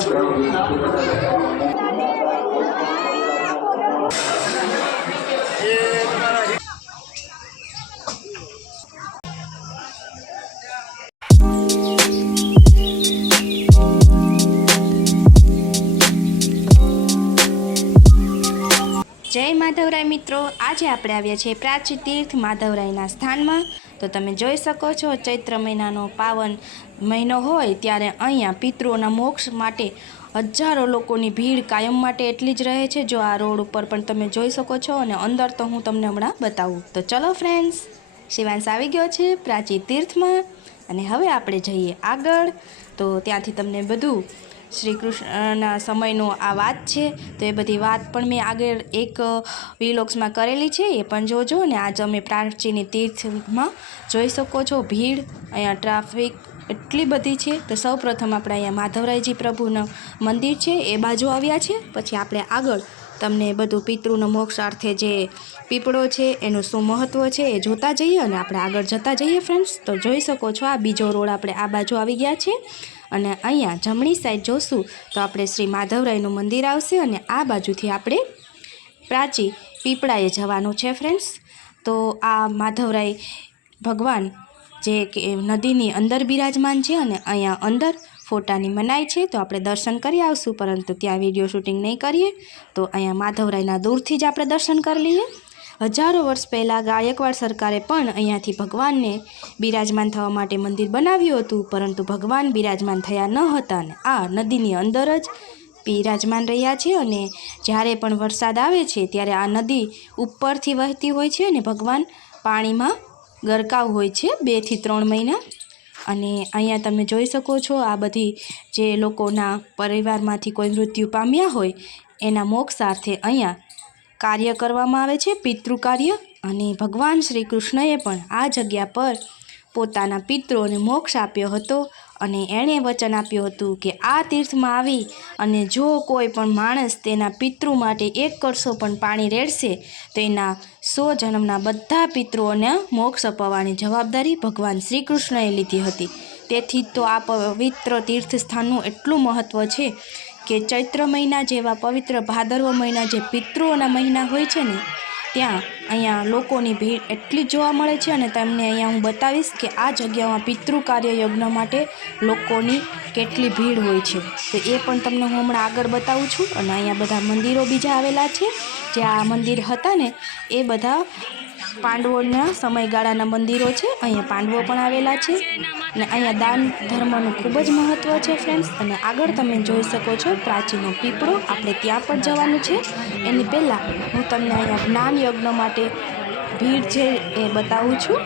જય માધવરાય મિત્રો. આજે આપણે આવ્યા છીએ પ્રાચી તીર્થ માધવરાયના સ્થાનમાં. તો તમે જોઈ શકો છો, ચૈત્ર મહિનાનો પાવન મહિનો હોય ત્યારે અહીંયા પિતૃઓના મોક્ષ માટે હજારો લોકોની ભીડ કાયમ માટે એટલી જ રહે છે. જો આ રોડ ઉપર પણ તમે જોઈ શકો છો અને અંદર તો હું તમને હમણાં બતાવું. તો ચલો ફ્રેન્ડ્સ શિવાંશ આવી ગયો છે પ્રાચી તીર્થમાં અને હવે આપણે જઈએ આગળ. તો ત્યાંથી તમને બધું શ્રી કૃષ્ણના સમયનો આ વાત છે, તો એ બધી વાત પણ મેં આગળ એક વિલોક્સમાં કરેલી છે, એ પણ જોજો અને આજે અમે પ્રાચીની તીર્થમાં જોઈ શકો છો, ભીડ, અહીંયા ટ્રાફિક એટલી બધી છે, તો સૌ પ્રથમ આપણે અહીંયા માધવરાયજી પ્રભુનું મંદિર છે, એ બાજુ આવ્યા છે, પછી આપણે આગળ તમને બધું પિતૃનો મોક્ષાર્થે જે પીપળો છે, એનું શું મહત્ત્વ છે, એ જોતા જઈએ અને આપણે આગળ જતા જઈએ ફ્રેન્ડ્સ તો જોઈ શકો છો, આ બીજો રોડ આપણે આ બાજુ આવી ગયા છે. અને અહીંયા જમણી સાઈડ જોશું તો આપણે શ્રી માધવરાયનું મંદિર આવશે અને આ બાજુથી આપણે પ્રાચી પીપળાએ જવાનું છે ફ્રેન્ડ્સ તો આ માધવરાય ભગવાન જે કે નદીની અંદર બિરાજમાન છે અને અહીંયા અંદર ફોટાની મનાઈ છે, તો આપણે દર્શન કરી આવશું, પરંતુ ત્યાં વીડિયો શૂટિંગ નહીં કરીએ. તો અહીંયા માધવરાયના દૂરથી જ આપણે દર્શન કરી લઈએ. હજારો વર્ષ પહેલાં ગાયકવાડ સરકારે પણ અહીંયાથી ભગવાનને બિરાજમાન થવા માટે મંદિર બનાવ્યું હતું, પરંતુ ભગવાન બિરાજમાન થયા ન હતા અને આ નદીની અંદર જ બિરાજમાન રહ્યા છે અને જ્યારે પણ વરસાદ આવે છે ત્યારે આ નદી ઉપરથી વહેતી હોય છે અને ભગવાન પાણીમાં ગરકાવ હોય છે બેથી ત્રણ મહિના. અને અહીંયા તમે જોઈ શકો છો આ બધી જે લોકોના પરિવારમાંથી કોઈ મૃત્યુ પામ્યા હોય, એના મોક્ષાર્થે અહીંયા કાર્ય કરવામાં આવે છે પિતૃ કાર્ય અને ભગવાન શ્રી કૃષ્ણએ પણ આ જગ્યા પર પોતાના પિતૃઓને મોક્ષ આપ્યો હતો અને એણે વચન આપ્યું હતું કે આ તીર્થમાં આવી અને જો કોઈ પણ માણસ તેના પિતૃ માટે એક કરસો પણ પાણી રેડશે તો એના સો જન્મના બધા પિતૃઓને મોક્ષ અપાવવાની જવાબદારી ભગવાન શ્રી કૃષ્ણએ લીધી હતી. તેથી તો આ પવિત્ર તીર્થ સ્થાનનું એટલું મહત્ત્વ છે કે ચૈત્ર મહિના જેવા પવિત્ર ભાદરવ મહિના જે પિતૃઓના મહિના હોય છે ને, ત્યાં અહીંયા લોકોની ભીડ એટલી જોવા મળે છે અને તમને અહીંયા હું બતાવીશ કે આ જગ્યામાં પિતૃ કાર્ય યજ્ઞ માટે લોકોની કેટલી ભીડ હોય છે. તો એ પણ તમને હું હમણાં આગળ બતાવું છું અને અહીંયા બધા મંદિરો બીજા આવેલા છે. જે આ મંદિર હતા ને, એ બધા પાંડવોના સમયગાળાના મંદિરો છે, અહીંયા પાંડવો પણ આવેલા છે. અને અહીંયા દાન ધર્મનું ખૂબ જ મહત્ત્વ છે ફ્રેન્ડ્સ અને આગળ તમે જોઈ શકો છો પ્રાચીનો પીપળો. આપણે ત્યાં પણ જવાનું છે. એની પહેલાં હું તમને અહીંયા જ્ઞાન યજ્ઞ માટે ભીડ છે એ બતાવું છું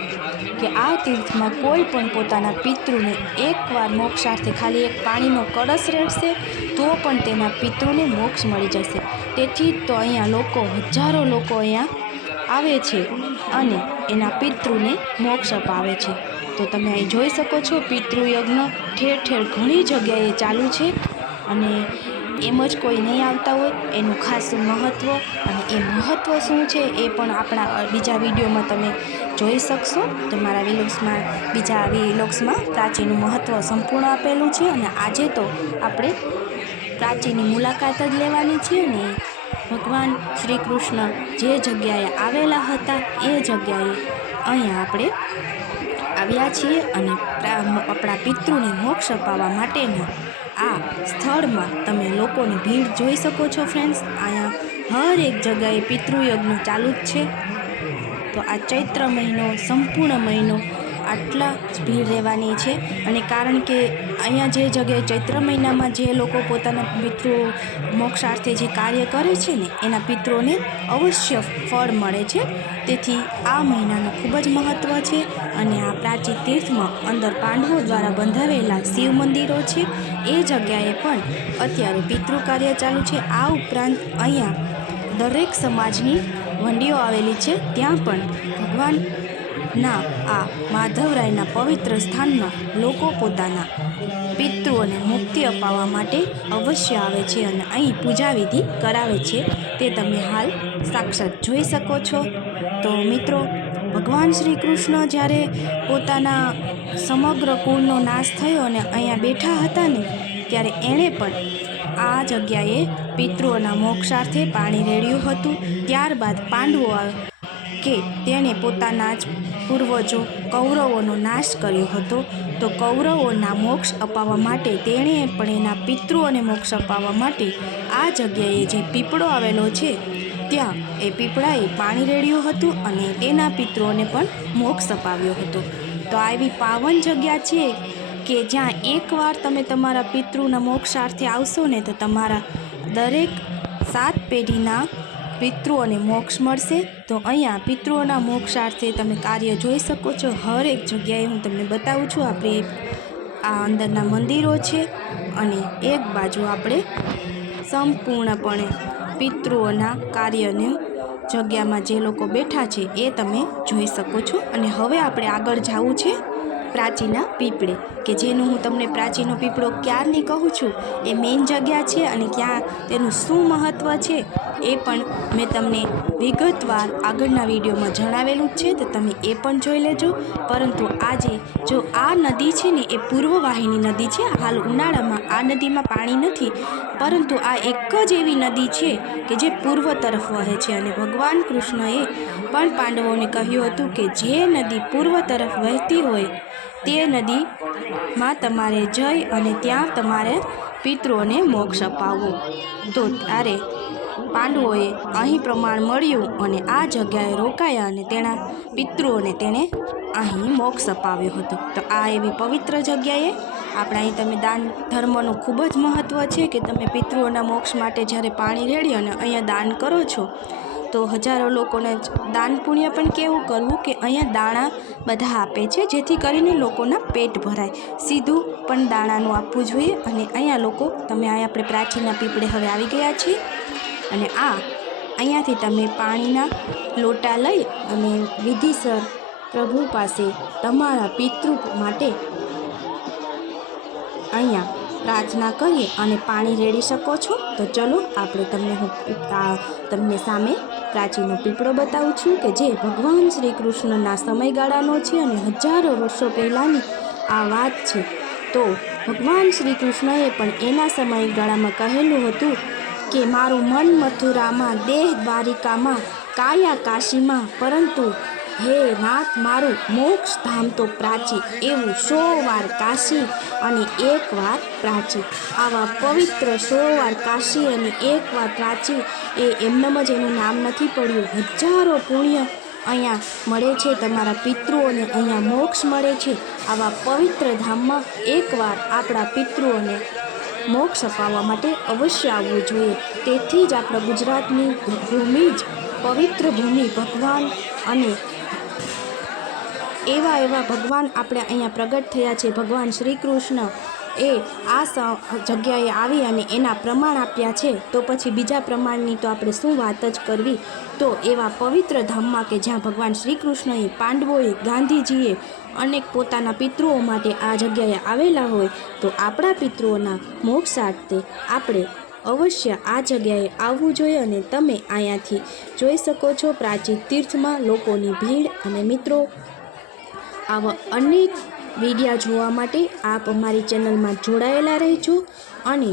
કે આ તીર્થમાં કોઈ પણ પોતાના પિતૃને એકવાર મોક્ષાર્થે ખાલી એક પાણીનો કળશ રહેશે તો પણ તેના પિતૃને મોક્ષ મળી જશે. તેથી તો અહીંયા લોકો હજારો લોકો અહીંયા આવે છે અને એના પિતૃને મોક્ષ અપાવે છે. તો તમે અહીં જોઈ શકો છો, પિતૃયજ્ઞ ઠેર ઠેર ઘણી જગ્યાએ ચાલુ છે અને એમ જ કોઈ નહીં આવતા હોય. એનું ખાસ મહત્ત્વ અને એ મહત્ત્વ શું છે એ પણ આપણા બીજા વિડીયોમાં તમે જોઈ શકશો. તો મારા વિલોક્સમાં, બીજા વિલોક્સમાં પ્રાચીનું મહત્ત્વ સંપૂર્ણ આપેલું છે અને આજે તો આપણે પ્રાચીની મુલાકાત જ લેવાની છે ને ભગવાન શ્રી કૃષ્ણ જે જગ્યાએ આવેલા હતા એ જગ્યાએ અહીંયા આપણે આવ્યા છીએ અને આપણા પિતૃને મોક્ષ અપાવવા માટેના આ સ્થળમાં તમે લોકોની ભીડ જોઈ શકો છો ફ્રેન્ડ્સ અહીંયા હર એક જગ્યાએ પિતૃયજ્ઞ ચાલુ જ છે. તો આ ચૈત્ર મહિનો, સંપૂર્ણ મહિનો આટલા જ ભીડ રહેવાની છે. અને કારણ કે અહીંયા જે જગ્યાએ ચૈત્ર મહિનામાં જે લોકો પોતાના પિતૃ મોક્ષાર્થે જે કાર્ય કરે છે ને, એના પિત્રોને અવશ્ય ફળ મળે છે. તેથી આ મહિનાનું ખૂબ જ મહત્ત્વ છે અને આ પ્રાચીન તીર્થમાં અંદર પાંડવો દ્વારા બંધાવેલા શિવ મંદિરો છે. એ જગ્યાએ પણ અત્યારે પિતૃ કાર્ય ચાલુ છે. આ ઉપરાંત અહીંયા દરેક સમાજની વંડીઓ આવેલી છે. ત્યાં પણ ભગવાન ના, આ માધવરાયના પવિત્ર સ્થાનમાં લોકો પોતાના પિતૃઓને મુક્તિ અપાવવા માટે અવશ્ય આવે છે અને અહીં પૂજા વિધિ કરાવે છે. તે તમે હાલ સાક્ષાત જોઈ શકો છો. તો મિત્રો, ભગવાન શ્રી કૃષ્ણ જ્યારે પોતાના સમગ્ર કુળનો નાશ થયો અને અહીંયા બેઠા હતા ને, ત્યારે એણે પણ આ જગ્યાએ પિતૃઓના મોક્ષાર્થે પાણી રેડ્યું હતું. ત્યારબાદ પાંડવો કે તેણે પોતાના જ પૂર્વજો કૌરવોનો નાશ કર્યો હતો, તો કૌરવોના મોક્ષ અપાવવા માટે તેણે પણ એના પિતૃઓને મોક્ષ અપાવવા માટે આ જગ્યાએ જે પીપળો આવેલો છે, ત્યાં એ પીપળાએ પાણી રેડ્યું હતું અને તેના પિતૃઓને પણ મોક્ષ અપાવ્યો હતો. તો આવી પાવન જગ્યા છે કે જ્યાં એકવાર તમે તમારા પિતૃના મોક્ષાર્થે આવશો ને તો તમારા દરેક સાત પેઢીના પિતૃઓને મોક્ષ મળશે, તો અહીંયા પિતૃઓના મોક્ષાર્થે તમે કાર્ય જોઈ શકો છો. હરેક જગ્યાએ હું તમને બતાવું છું, આપણે આ અંદરના મંદિરો છે અને એક બાજુ આપણે સંપૂર્ણપણે પિતૃઓના કાર્યને જગ્યામાં જે લોકો બેઠા છે એ તમે જોઈ શકો છો. અને હવે આપણે આગળ જવું છે. પ્રાચીના પીપળે, કે જેનું હું તમને પ્રાચીનો પીપળો ક્યારની કહું છું? એ મેઇન જગ્યા છે અને ક્યાં તેનું શું મહત્ત્વ છે? એ પણ મેં તમને વિગતવાર આગળના વિડીયોમાં જણાવેલું જ છે, તો તમે એ પણ જોઈ લેજો. પરંતુ આજે જો આ નદી છે ને, એ પૂર્વવાહિની નદી છે, હાલ ઉનાળામાં આ નદીમાં પાણી નથી, પરંતુ આ એક જ એવી નદી છે કે જે પૂર્વ તરફ વહે છે. અને ભગવાન કૃષ્ણએ પણ પાંડવોને કહ્યું હતું કે જે નદી પૂર્વ તરફ વહેતી હોય તે નદીમાં તમારે જઈ અને ત્યાં તમારે પિતૃઓને મોક્ષ અપાવવો તો ત્યારે પાંડવોએ અહીં પ્રમાણ મળ્યું અને આ જગ્યાએ રોકાયા અને તેના પિતૃઓને તેણે અહીં મોક્ષ અપાવ્યો હતો. તો આ એવી પવિત્ર જગ્યાએ આપણા અહીં તમે દાન ધર્મનું ખૂબ જ મહત્ત્વ છે કે તમે પિતૃઓના મોક્ષ માટે જ્યારે પાણી રેડી અને અહીંયા દાન કરો છો તો હજારો લોકોને દાન પુણ્ય પણ કેવું કરવું કે અહીંયા દાણા બધા આપે છે, જેથી કરીને લોકોના પેટ ભરાય. સીધું પણ દાણાનું આપવું જોઈએ અને અહીંયા લોકો, તમે અહીંયા આપણે પ્રાચીના પીપળે હવે આવી ગયા છીએ. અને આ, અહીંયાથી તમે પાણીના લોટા લઈ અને વિધિસર પ્રભુ પાસે તમારા પિતૃ માટે અહીંયા પ્રાર્થના કરીએ અને પાણી રેડી શકો છો, તો ચલો આપણે તમને હું તમને સામે પ્રાચીનો પીપળો બતાવું છું કે જે ભગવાન શ્રી કૃષ્ણના સમયગાળાનો છે અને હજારો વર્ષો પહેલાંની આ વાત છે. તો ભગવાન શ્રી કૃષ્ણએ પણ એના સમયગાળામાં કહેલું હતું કે, મારું મન મથુરામાં, દેહ દ્વારિકામાં કાયા કાશીમાં પરંતુ હે નાથ, મારું મોક્ષ ધામ તો પ્રાચી એવું સો વાર કાશી અને એક વાર પ્રાચી. આવા પવિત્ર સો વાર કાશી અને એક વાર પ્રાચી એ એમનેમ જ એનું નામ નથી પડ્યું. હજારો પુણ્ય અહીંયા મળે છે, તમારા પિતૃઓને અહીંયા મોક્ષ મળે છે. આવા પવિત્ર ધામમાં એકવાર આપણા પિતૃઓને મોક્ષ અપાવવા માટે અવશ્ય આવવું જોઈએ. તેથી જ આપણા ગુજરાતની ભૂમિ જ પવિત્ર ભૂમિ ભગવાન અને એવા એવા ભગવાન આપણે અહીંયા પ્રગટ થયા છે. ભગવાન શ્રી કૃષ્ણ એ આ જગ્યાએ આવી અને એના પ્રમાણ આપ્યા છે. તો પછી બીજા પ્રમાણની તો આપણે શું વાત જ કરવી? તો એવા પવિત્ર ધામમાં કે જ્યાં ભગવાન શ્રી કૃષ્ણએ પાંડવોએ, ગાંધીજીએ અનેક પોતાના પિતૃઓ માટે આ જગ્યાએ આવેલા હોય, તો આપણા પિતૃઓના મોક્ષાર્થે આપણે અવશ્ય આ જગ્યાએ આવવું જોઈએ અને તમે અહીંયાથી જોઈ શકો છો પ્રાચીન તીર્થમાં લોકોની ભીડ અને મિત્રો આવા અનેક વિડીયા જોવા માટે આપ અમારી ચેનલમાં જોડાયેલા રહેજો અને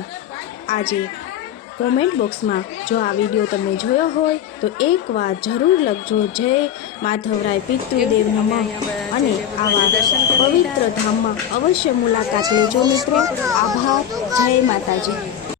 આજે કોમેન્ટ બોક્સમાં જો આ વીડિયો તમે જોયો હોય, તો એકવાર જરૂર લખજો. જય માધવરાય પિતૃદેવ નમઃ અને આવા પવિત્ર ધામમાં અવશ્ય મુલાકાત લેજો મિત્રો. આભાર. જય માતાજી.